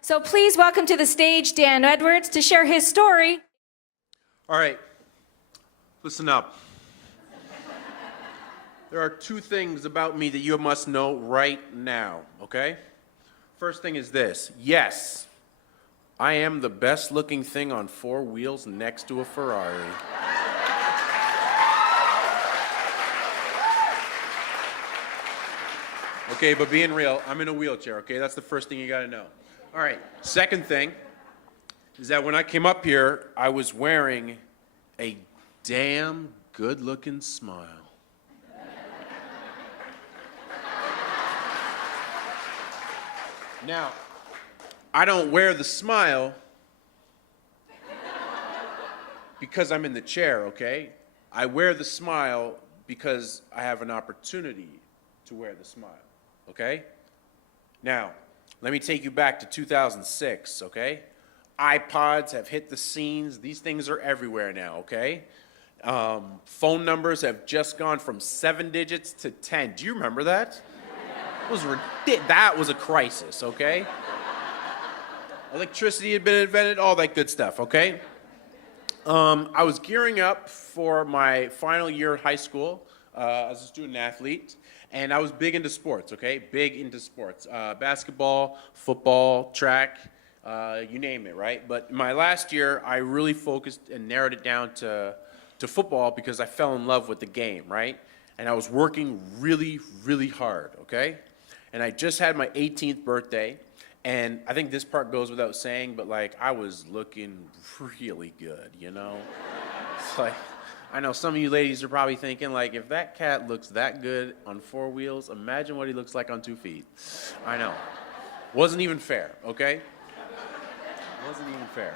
So please welcome to the stage Dan Edwards to share his story. All right, listen up. There are two things about me that you must know right now, okay? First thing is this. Yes, I am the best looking thing on four wheels next to a Ferrari. Okay, but being real, I'm in a wheelchair, okay? That's the first thing you gotta know. All right, second thing is that when I came up here, I was wearing a damn good-looking smile. Now, I don't wear the smile because I'm in the chair, okay? I wear the smile because I have an opportunity to wear the smile, okay? Now, let me take you back to 2006, okay? iPods have hit the scenes. These things are everywhere now, okay? Phone numbers have just gone from 7 digits to 10. Do you remember that? That was a crisis, okay? Electricity had been invented, all that good stuff, okay? I was gearing up for my final year at high school as a student athlete, and I was big into sports, okay? Big into sports. Basketball, football, track, you name it, right? But my last year, I really focused and narrowed it down to football because I fell in love with the game, right? And I was working really, really hard, okay? And I just had my 18th birthday, and I think this part goes without saying, but like I was looking really good, you know? It's like, I know some of you ladies are probably thinking like, if that cat looks that good on four wheels, imagine what he looks like on 2 feet. I know. Wasn't even fair, okay? Wasn't even fair.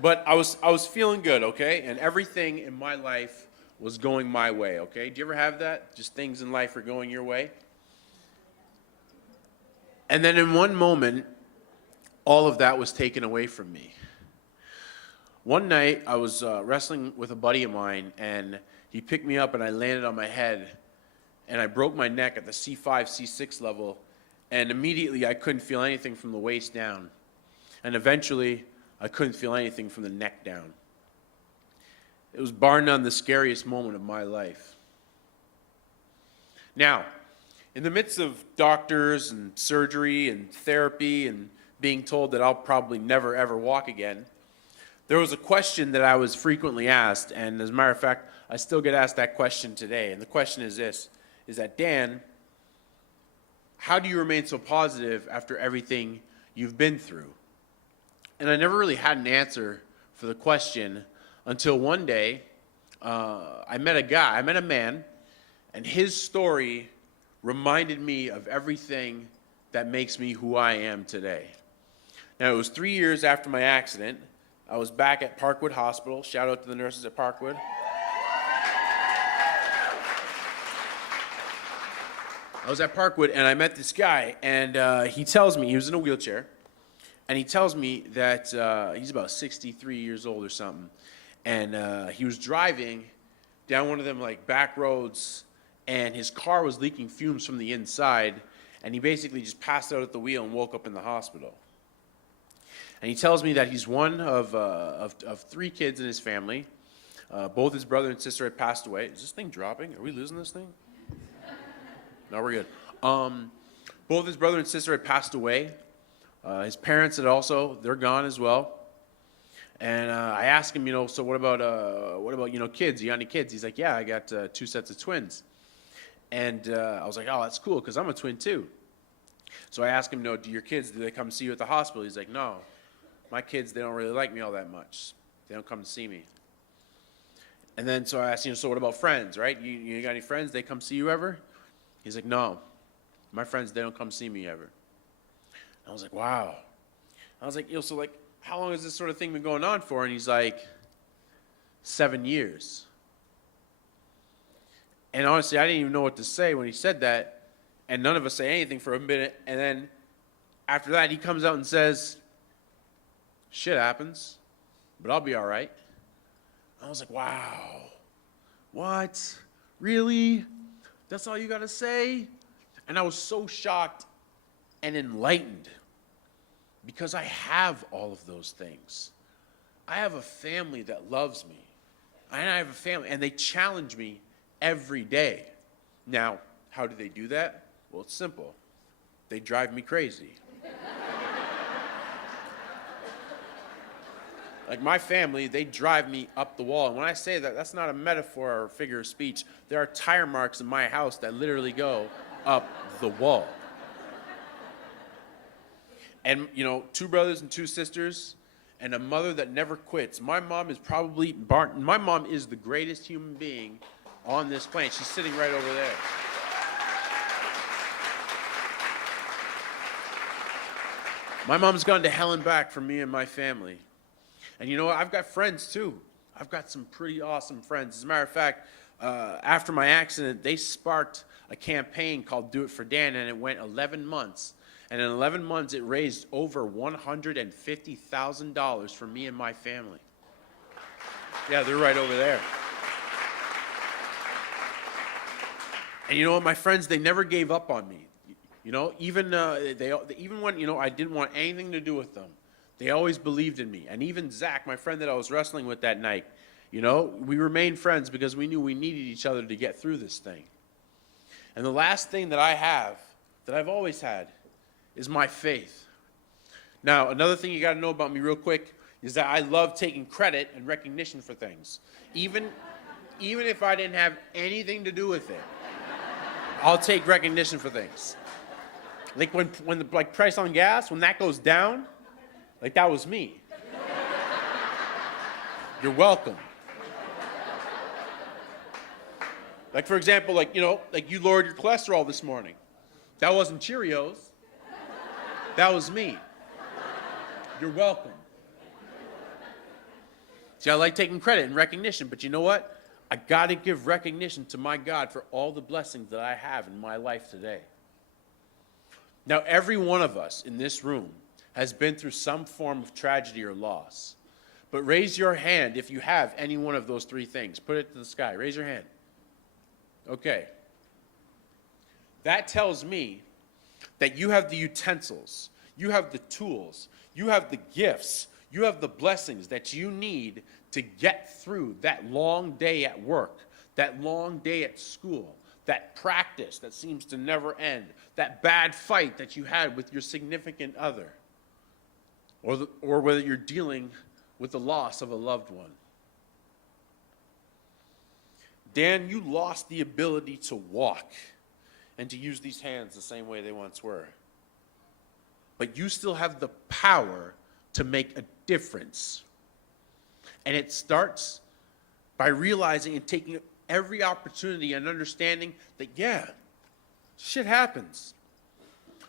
But I was feeling good, okay? And everything in my life was going my way, okay? Do you ever have that? Just things in life are going your way? And then in one moment, all of that was taken away from me. One night, I was wrestling with a buddy of mine, and he picked me up, and I landed on my head, and I broke my neck at the C5, C6 level, and immediately I couldn't feel anything from the waist down. And eventually, I couldn't feel anything from the neck down. It was bar none the scariest moment of my life. Now, in the midst of doctors and surgery and therapy and being told that I'll probably never ever walk again, there was a question that I was frequently asked, and as a matter of fact, I still get asked that question today. And the question is this, is that, Dan, how do you remain so positive after everything you've been through? And I never really had an answer for the question until one day I met a man, and his story reminded me of everything that makes me who I am today. Now, it was 3 years after my accident. I was back at Parkwood Hospital. Shout out to the nurses at Parkwood. I was at Parkwood, and I met this guy, and he tells me, he was in a wheelchair, and he tells me that he's about 63 years old or something, and he was driving down one of them like back roads, and his car was leaking fumes from the inside, and he basically just passed out at the wheel and woke up in the hospital. And he tells me that he's one of 3 kids in his family. Both his brother and sister had passed away. Is this thing dropping? Are we losing this thing? No, we're good. Both his brother and sister had passed away. His parents had also, they're gone as well. And I asked him, so what about kids? You got any kids? He's like, yeah, I got 2 sets of twins. And I was like, oh, that's cool, because I'm a twin too. So I asked him, do your kids, do they come see you at the hospital? He's like, no, my kids, they don't really like me all that much. They don't come to see me. And then so I asked, so what about friends, right? You got any friends? They come see you ever? He's like, no, my friends, they don't come see me ever. And I was like, wow. I was like, so like, how long has this sort of thing been going on for? And he's like, 7 years. And honestly, I didn't even know what to say when he said that, and none of us say anything for a minute, and then after that, he comes out and says, shit happens, but I'll be all right. I was like, wow, what? Really? That's all you got to say? And I was so shocked and enlightened because I have all of those things. I have a family that loves me. And I have a family, and they challenge me every day. Now, how do they do that? Well, it's simple. They drive me crazy. Like my family, they drive me up the wall. And when I say that, that's not a metaphor or a figure of speech. There are tire marks in my house that literally go up the wall. And, you know, 2 brothers and 2 sisters, and a mother that never quits. My mom is the greatest human being on this planet. She's sitting right over there. My mom's gone to hell and back for me and my family. And you know what? I've got friends too. I've got some pretty awesome friends. As a matter of fact, after my accident, they sparked a campaign called Do It for Dan, and it went 11 months. And in 11 months, it raised over $150,000 for me and my family. Yeah, they're right over there. And you know what? My friends, they never gave up on me. You know, even when, you know, I didn't want anything to do with them, they always believed in me. And even Zach, my friend that I was wrestling with that night, you know, we remained friends because we knew we needed each other to get through this thing. And the last thing that I have, that I've always had, is my faith. Now, another thing you got to know about me real quick is that I love taking credit and recognition for things. Even if I didn't have anything to do with it, I'll take recognition for things. Like when the price on gas, when that goes down, like that was me. You're welcome. Like for example, like you lowered your cholesterol this morning. That wasn't Cheerios. That was me. You're welcome. See, I like taking credit and recognition, but you know what? I got to give recognition to my God for all the blessings that I have in my life today. Now, every one of us in this room has been through some form of tragedy or loss. But raise your hand if you have any one of those 3 things. Put it to the sky. Raise your hand. Okay. That tells me that you have the utensils, you have the tools, you have the gifts, you have the blessings that you need to get through that long day at work, that long day at school, that practice that seems to never end, that bad fight that you had with your significant other, or whether you're dealing with the loss of a loved one. Dan, you lost the ability to walk and to use these hands the same way they once were. But you still have the power to make a difference. And it starts by realizing and taking every opportunity and understanding that, yeah, shit happens.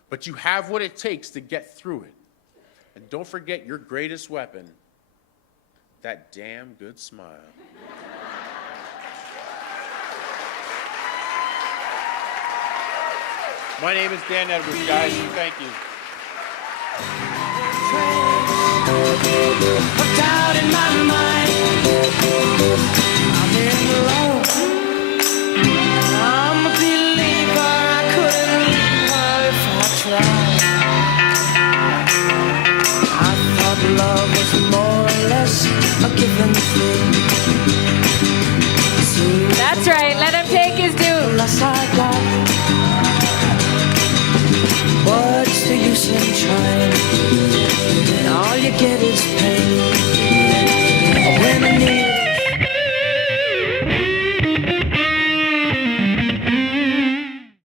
But you have what it takes to get through it. And don't forget your greatest weapon, that damn good smile. My name is Dan Edwards, guys, and thank you. Doubt in my mind, I'm in the wrong. I'm a believer, I couldn't leave her if I tried. I thought love was more or less a given thing. That's right. Let him take his due. Less I got. What's the use in trying? And all you get is pain.